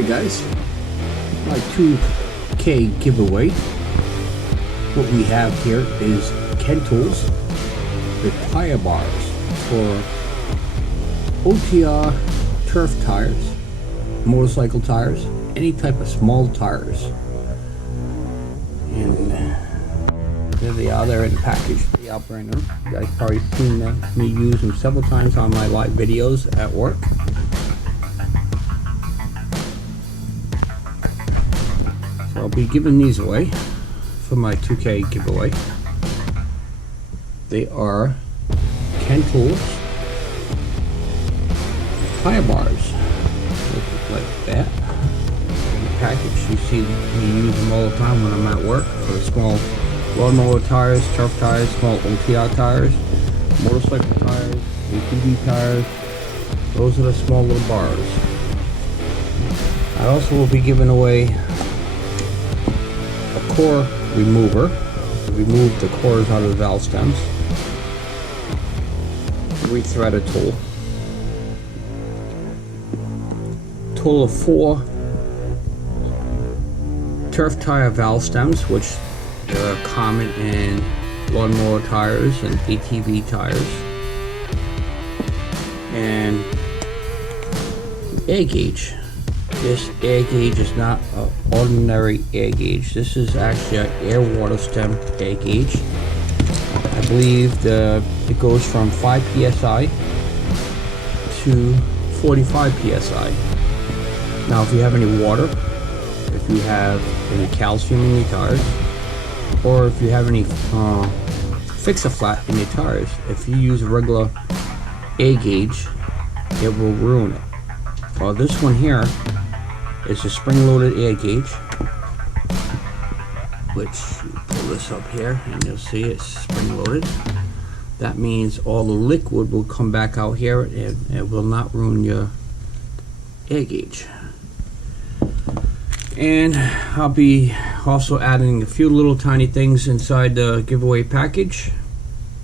Alright guys, my 2K giveaway. What we have here is Ken Tools with tire bars for OTR turf tires, motorcycle tires, any type of small tires. And there they are, they're in the package, the brand new. You guys probably seen me use them several times on my live videos at work. So I'll be giving these away for my 2K giveaway. They are Ken Tools tire bars, like that. In the package, you see me use them all the time when I'm at work for the small lawnmower tires, turf tires, small OTR tires, motorcycle tires, ATV tires. Those are the small little bars. I also will be giving away a core remover to remove the cores out of the valve stems. Rethreader tool. Total of 4 turf tire valve stems, which are common in lawnmower tires and ATV tires. And air gauge. This air gauge is not an ordinary air gauge. This is actually an air water stem air gauge. I believe it goes from 5 psi to 45 psi. Now if you have any water, if you have any calcium in your tires, or if you have any fix-a-flat in your tires, if you use a regular air gauge, it will ruin it. Well, this one here is a spring-loaded air gauge, which you pull this up here and you'll see it's spring-loaded. That means all the liquid will come back out here and it will not ruin your air gauge. And I'll be also adding a few little tiny things inside the giveaway package,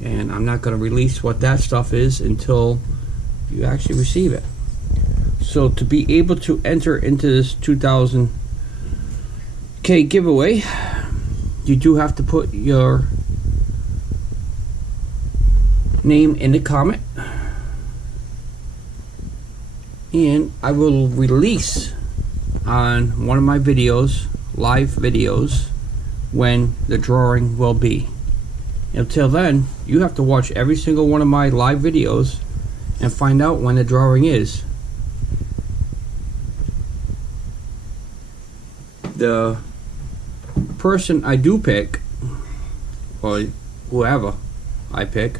and I'm not going to release what that stuff is until you actually receive it. So to be able to enter into this 2000K giveaway, you do have to put your name in the comment, and I will release on one of my videos, live videos, when the drawing will be. Until then, you have to watch every single one of my live videos and find out when the drawing is. The person I do pick, or whoever I pick,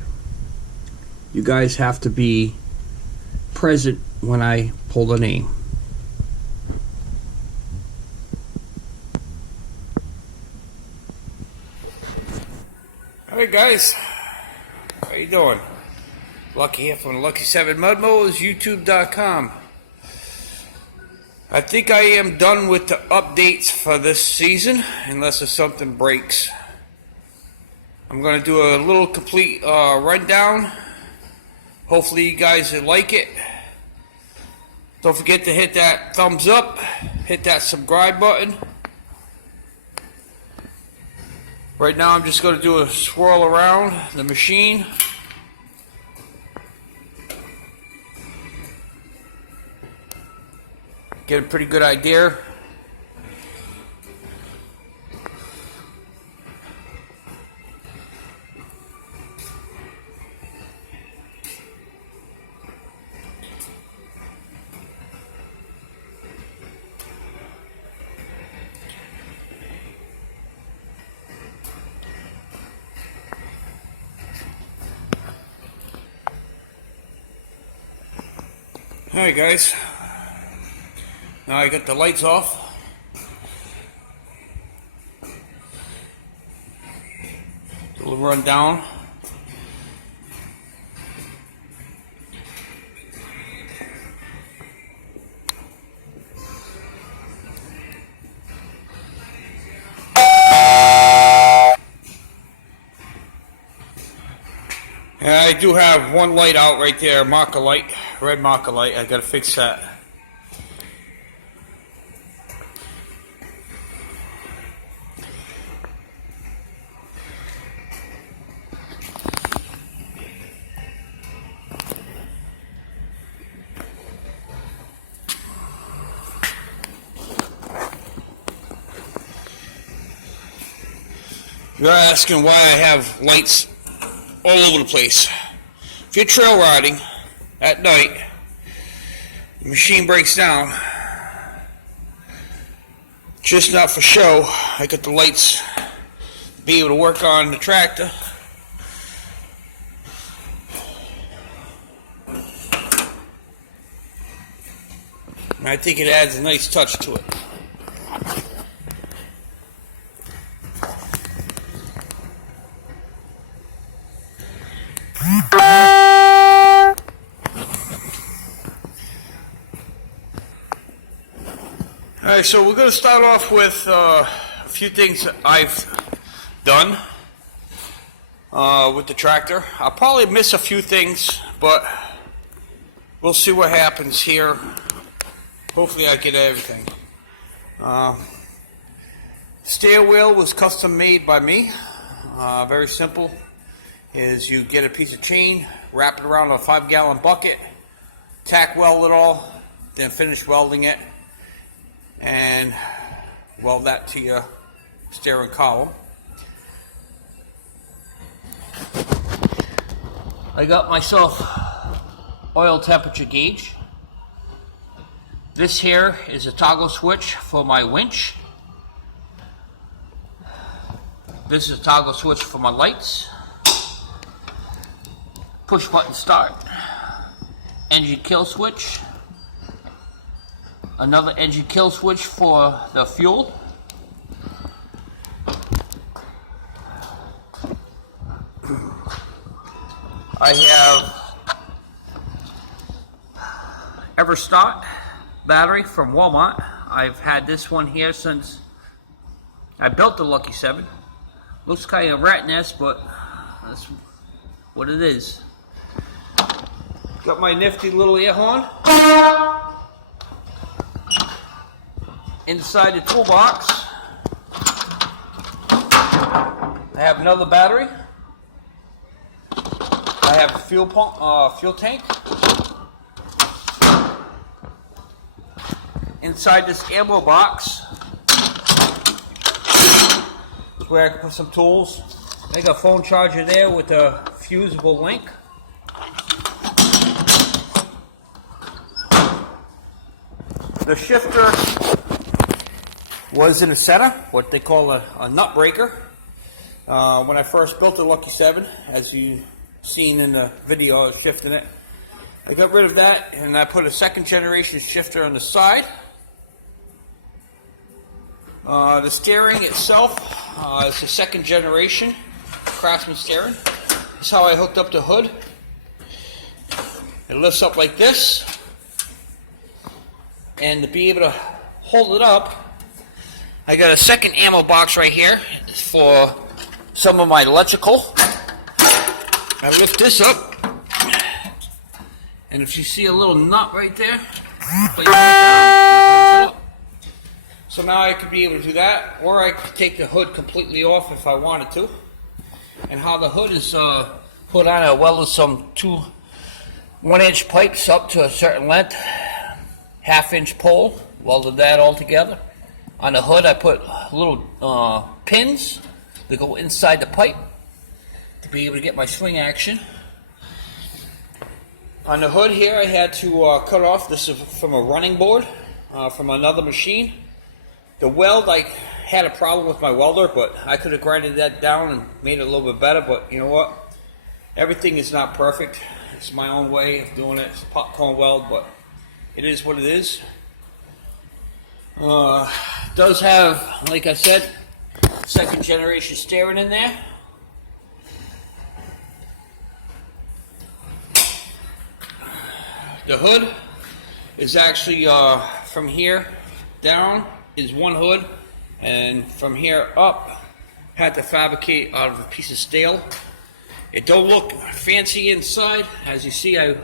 you guys have to be present when I pull the name. Alright guys, how you doing? Lucky here from Lucky 7 Mud Mowers, YouTube.com. I think I am done with the updates for this season, unless if something breaks. I'm going to do a little complete rundown. Hopefully you guys will like it. Don't forget to hit that thumbs up, hit that subscribe button. Right now I'm just going to do a swirl around the machine. Get a pretty good idea. Alright guys, now I got the lights off. It'll run down. And I do have one light out right there, marker light, red marker light. I gotta fix that. You're asking why I have lights all over the place. If you're trail riding at night, the machine breaks down, just not for show. I got the lights to be able to work on the tractor. And I think it adds a nice touch to it. Alright, so we're going to start off with a few things that I've done with the tractor. I'll probably miss a few things, but we'll see what happens here. Hopefully I get everything. Steer wheel was custom made by me. Very simple. Is you get a piece of chain, wrap it around a 5-gallon bucket, tack weld it all, then finish welding it, and weld that to your steering column. I got myself oil temperature gauge. This here is a toggle switch for my winch. This is a toggle switch for my lights. Push button start. Engine kill switch. Another engine kill switch for the fuel. I have EverStart battery from Walmart. I've had this one here since I built the Lucky 7. Looks kind of rat nest, but that's what it is. Got my nifty little air horn. Inside the toolbox, I have another battery. I have a fuel pump, fuel tank. Inside this ammo box is where I can put some tools. I got a phone charger there with a fusible link. The shifter was in the center, what they call a nut breaker. When I first built the Lucky 7, as you seen in the video, I was shifting it. I got rid of that and I put a second generation shifter on the side. The steering itself is a second generation Craftsman steering. That's how I hooked up the hood. It lifts up like this. And to be able to hold it up, I got a second ammo box right here for some of my electrical. I lift this up, and if you see a little nut right there, so now I could be able to do that, or I could take the hood completely off if I wanted to. And how the hood is put on, I welded some 2 1-inch pipes up to a certain length, 1/2-inch pole, welded that all together. On the hood I put little pins that go inside the pipe to be able to get my swing action. On the hood here I had to cut off, this is from a running board from another machine. The weld, I had a problem with my welder, but I could have grinded that down and made it a little bit better, but you know what? Everything is not perfect. It's my own way of doing it. It's a popcorn weld, but it is what it is. Does have, like I said, second generation steering in there. The hood is actually from here down is one hood, and from here up had to fabricate out of a piece of steel. It don't look fancy inside. As you see, I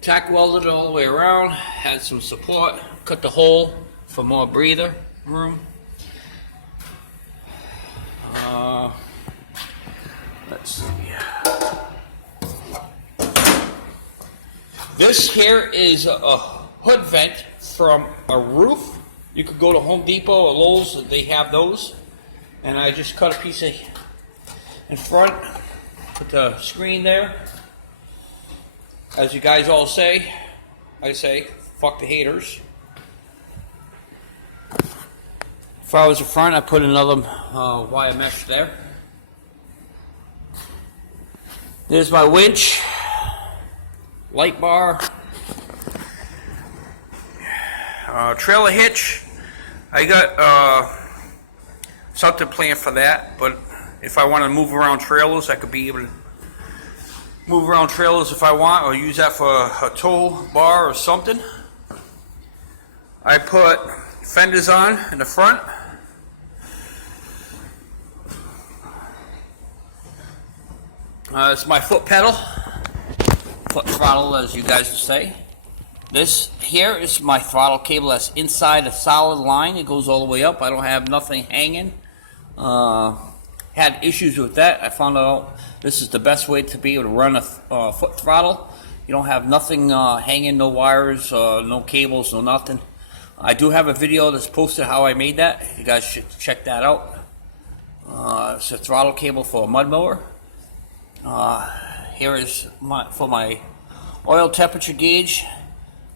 tack welded it all the way around, had some support, cut the hole for more breather room. Let's see. This here is a hood vent from a roof. You could go to Home Depot or Lowe's, they have those. And I just cut a piece of in front, put the screen there. As you guys all say, I say, fuck the haters. If I was the front, I put another wire mesh there. There's my winch, light bar, trailer hitch. I got something planned for that, but if I want to move around trailers, I could be able to move around trailers if I want, or use that for a tow bar or something. I put fenders on in the front. It's my foot pedal, foot throttle, as you guys would say. This here is my throttle cable that's inside a solid line. It goes all the way up. I don't have nothing hanging. Had issues with that. I found out this is the best way to be able to run a foot throttle. You don't have nothing hanging, no wires, no cables, no nothing. I do have a video that's posted how I made that. You guys should check that out. It's a throttle cable for a mud mower. Here is for my oil temperature gauge.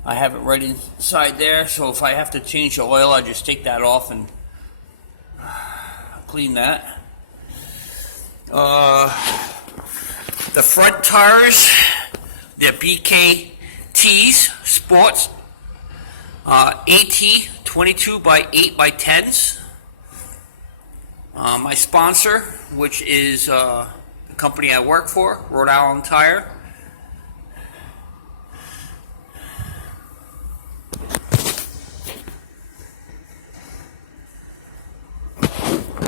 I have it right inside there, so if I have to change the oil, I just take that off and clean that. The front tires, they're BKTs Sports AT 22 by 8 by 10s. My sponsor, which is the company I work for, Rhode Island Tire.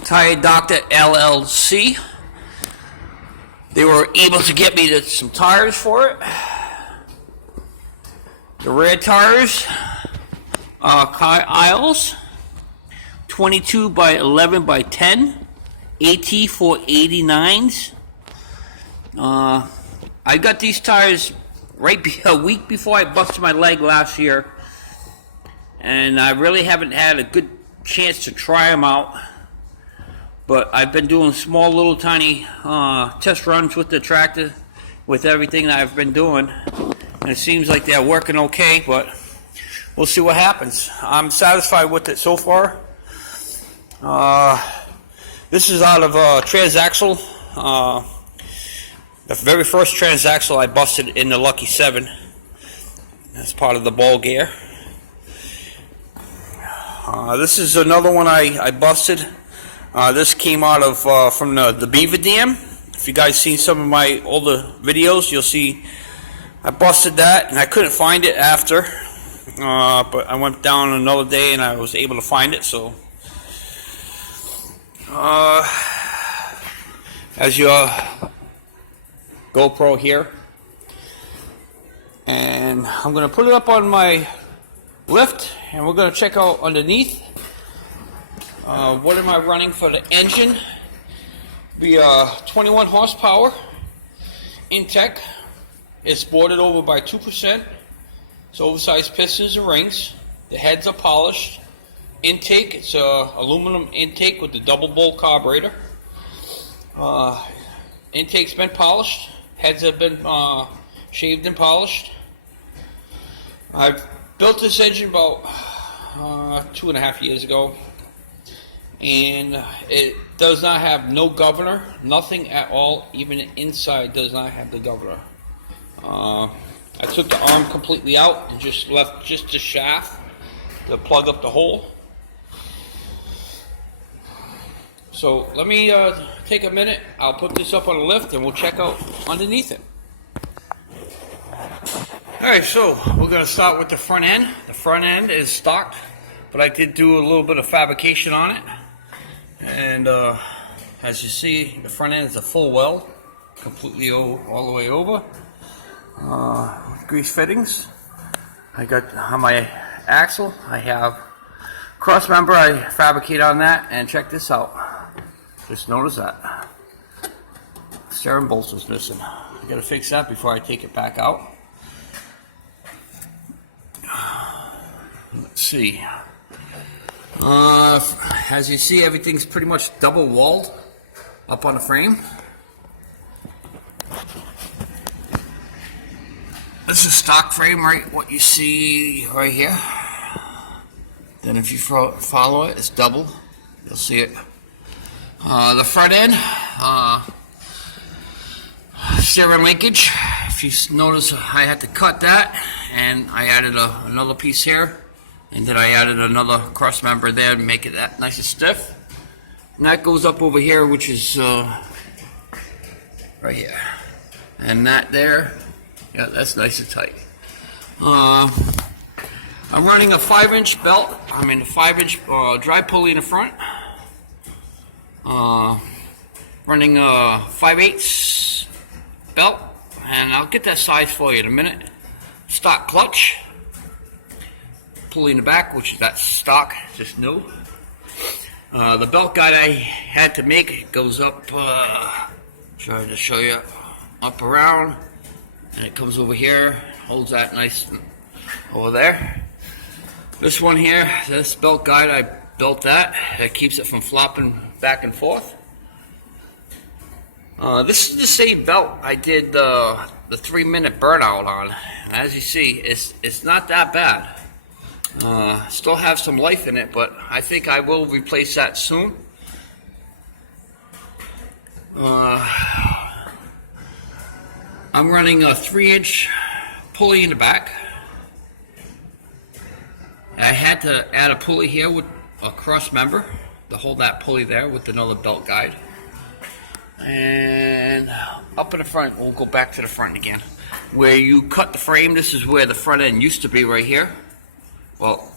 Tire Doctor LLC. They were able to get me some tires for it. The rear tires are Isles 22 by 11 by 10 AT 489s. I got these tires a week before I busted my leg last year, and I really haven't had a good chance to try them out. But I've been doing small, little, tiny test runs with the tractor, with everything that I've been doing, and it seems like they're working okay. But we'll see what happens. I'm satisfied with it so far. This is out of transaxle. The very first transaxle I busted in the Lucky 7. That's part of the ball gear. This is another one I busted. This came out of from the Beaver Dam. If you guys seen some of my older videos, you'll see I busted that, and I couldn't find it after. But I went down another day and I was able to find it. So, as your GoPro here, and I'm going to put it up on my lift, and we're going to check out underneath. What am I running for the engine? Be 21 horsepower Intech. It's boarded over by 2%. It's oversized pistons and rings. The heads are polished. Intake, it's aluminum intake with the double bowl carburetor. Intake's been polished. Heads have been shaved and polished. I've built this engine about 2.5 years ago, and it does not have no governor, nothing at all. Even inside does not have the governor. I took the arm completely out and just left just the shaft to plug up the hole. So let me take a minute. I'll put this up on a lift and we'll check out underneath it. Alright, so we're going to start with the front end. The front end is stocked, but I did do a little bit of fabrication on it. And as you see, the front end is a full weld, completely all the way over. Grease fittings. I got on my axle, I have cross member. I fabricate on that, and check this out. Just notice that steering bolts is missing. I gotta fix that before I take it back out. Let's see. As you see, everything's pretty much double walled up on the frame. This is stock frame, right? What you see right here. Then if you follow it, it's double. You'll see it. The front end, steering linkage. If you notice, I had to cut that, and I added another piece here, and then I added another cross member there to make it that nice and stiff. And that goes up over here, which is right here, and that there, yeah, that's nice and tight. I'm running a 5-inch belt. I mean, a 5-inch dry pulley in the front. Running a 5/8 belt, and I'll get that size for you in a minute. Stock clutch, pulley in the back, which is that stock, just new. The belt guide I had to make, it goes up, try to show you, up around, and it comes over here, holds that nice over there. This one here, this belt guide, I built that. It keeps it from flopping back and forth. This is the same belt I did the 3-minute burnout on. As you see, it's not that bad. Still have some life in it, but I think I will replace that soon. I'm running a 3-inch pulley in the back. I had to add a pulley here with a cross member to hold that pulley there with another belt guide. And up in the front, we'll go back to the front again. Where you cut the frame, this is where the front end used to be, right here. Well,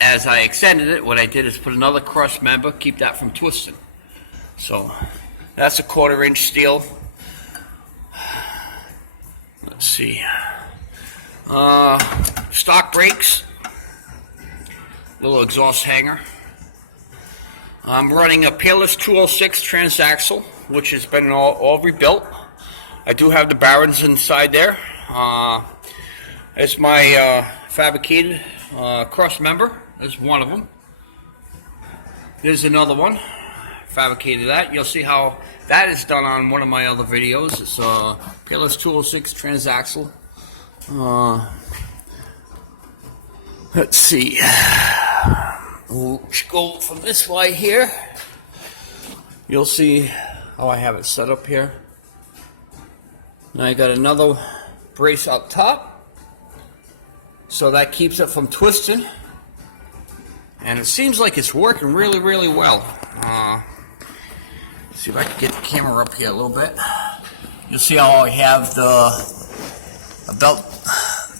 as I extended it, what I did is put another cross member, keep that from twisting. So that's a 1/4-inch steel. Let's see. Stock brakes, little exhaust hanger. I'm running a Peerless 206 transaxle, which has been all rebuilt. I do have the barons inside there. It's my fabricated cross member. There's one of them. There's another one. Fabricated that. You'll see how that is done on one of my other videos. It's a Peerless 206 transaxle. Let's see. We'll go from this way here. You'll see how I have it set up here. Now I got another brace up top, so that keeps it from twisting. And it seems like it's working really, really well. Let's see if I can get the camera up here a little bit. You'll see how I have the belt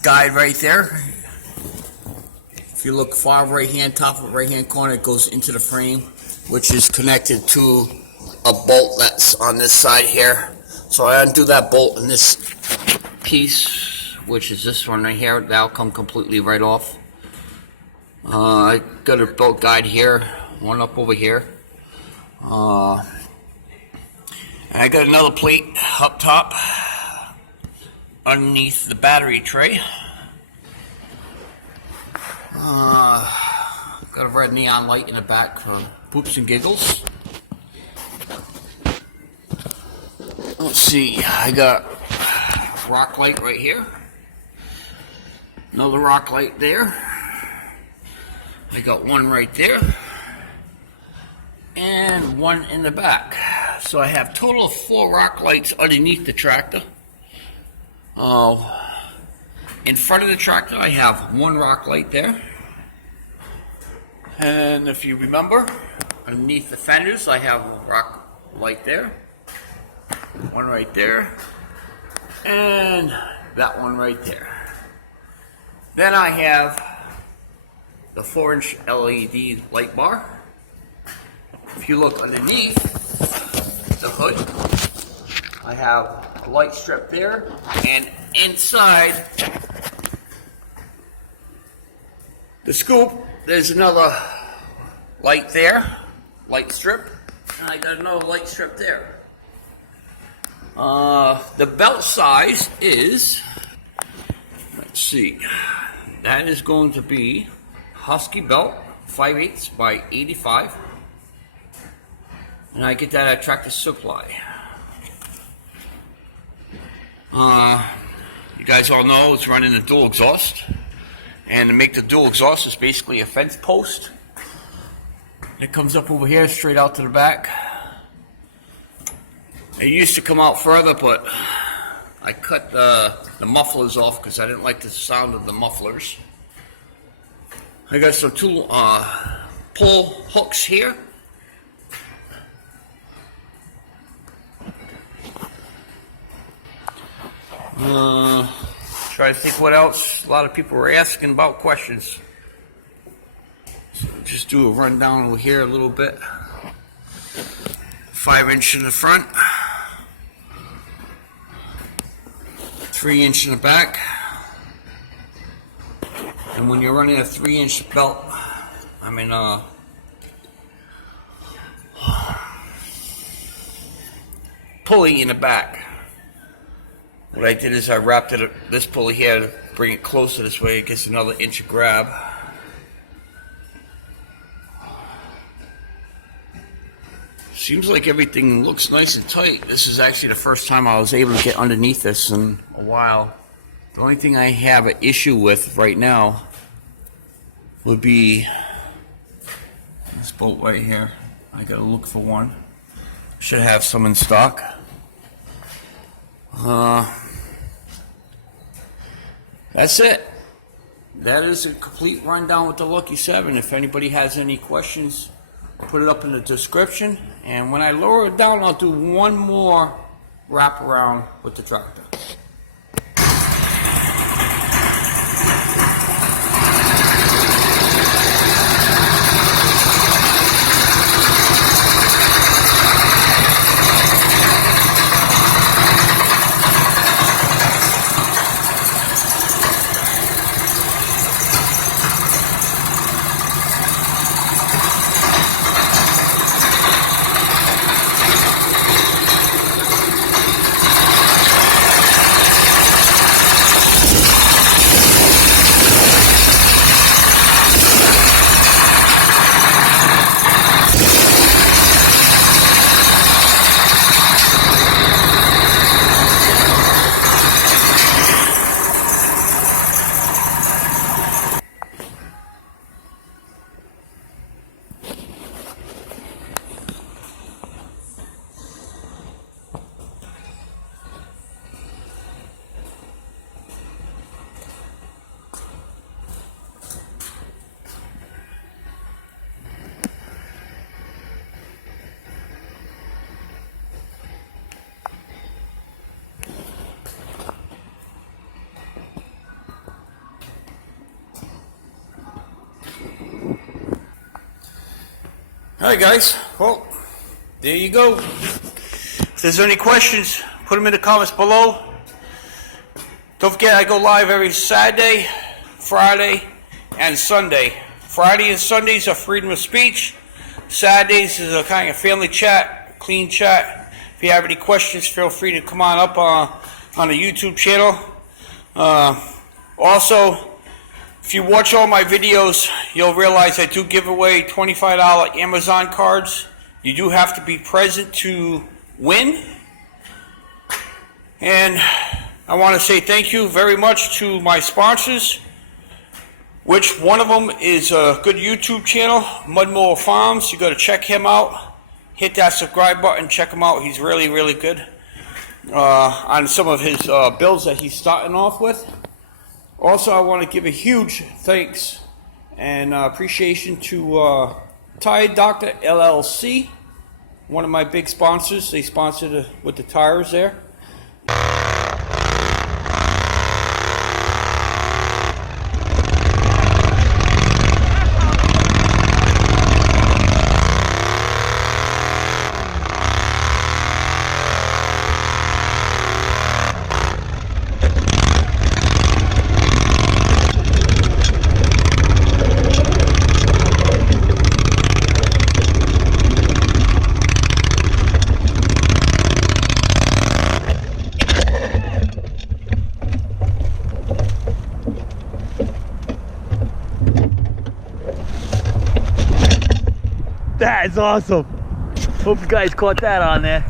guide right there. If you look far right hand, top of right hand corner, it goes into the frame, which is connected to a bolt that's on this side here. So I undo that bolt in this piece, which is this one right here. That'll come completely right off. I got a belt guide here, one up over here. And I got another plate up top underneath the battery tray. Got a red neon light in the back for poops and giggles. Let's see, I got a rock light right here. Another rock light there. I got one right there. And one in the back. So I have a total of 4 rock lights underneath the tractor. In front of the tractor, I have 1 rock light there. And if you remember, underneath the fenders, I have a rock light there. One right there. And that one right there. Then I have the 4-inch LED light bar. If you look underneath the hood, I have a light strip there, and inside the scoop, there's another light there, light strip, and I got another light strip there. The belt size is, let's see, that is going to be Husky belt, 5/8 by 85. And I get that at Tractor Supply. You guys all know it's running a dual exhaust. And to make the dual exhaust is basically a fence post. It comes up over here straight out to the back. It used to come out further, but I cut the mufflers off because I didn't like the sound of the mufflers. I got some two pull hooks here. Try to think what else. A lot of people were asking about questions. So just do a rundown over here a little bit. 5" in the front, 3" in the back. And when you're running a 3" belt, pulley in the back. What I did is I wrapped this pulley here to bring it closer this way. It gets another inch of grab. Seems like everything looks nice and tight. This is actually the first time I was able to get underneath this in a while. The only thing I have an issue with right now would be this bolt right here. I gotta look for one. Should have some in stock. That's it. That is a complete rundown with the Lucky 7. If anybody has any questions, put it up in the description. And when I lower it down, I'll do one more wrap around with the tractor. Alright guys, well, there you go. If there's any questions, put them in the comments below. Don't forget I go live every Saturday, Friday, and Sunday. Friday and Sundays are freedom of speech. Saturdays is a kind of family chat, clean chat. If you have any questions, feel free to come on up on the YouTube channel. Also, if you watch all my videos, you'll realize I do give away $25 Amazon cards. You do have to be present to win. And I want to say thank you very much to my sponsors, which one of them is a good YouTube channel, Mud Mower Farms. You got to check him out. Hit that subscribe button, check him out. He's really, really good on some of his builds that he's starting off with. Also, I want to give a huge thanks and appreciation to Tire Doctor LLC, one of my big sponsors. They sponsored with the tires there. That is awesome. Hope you guys caught that on there.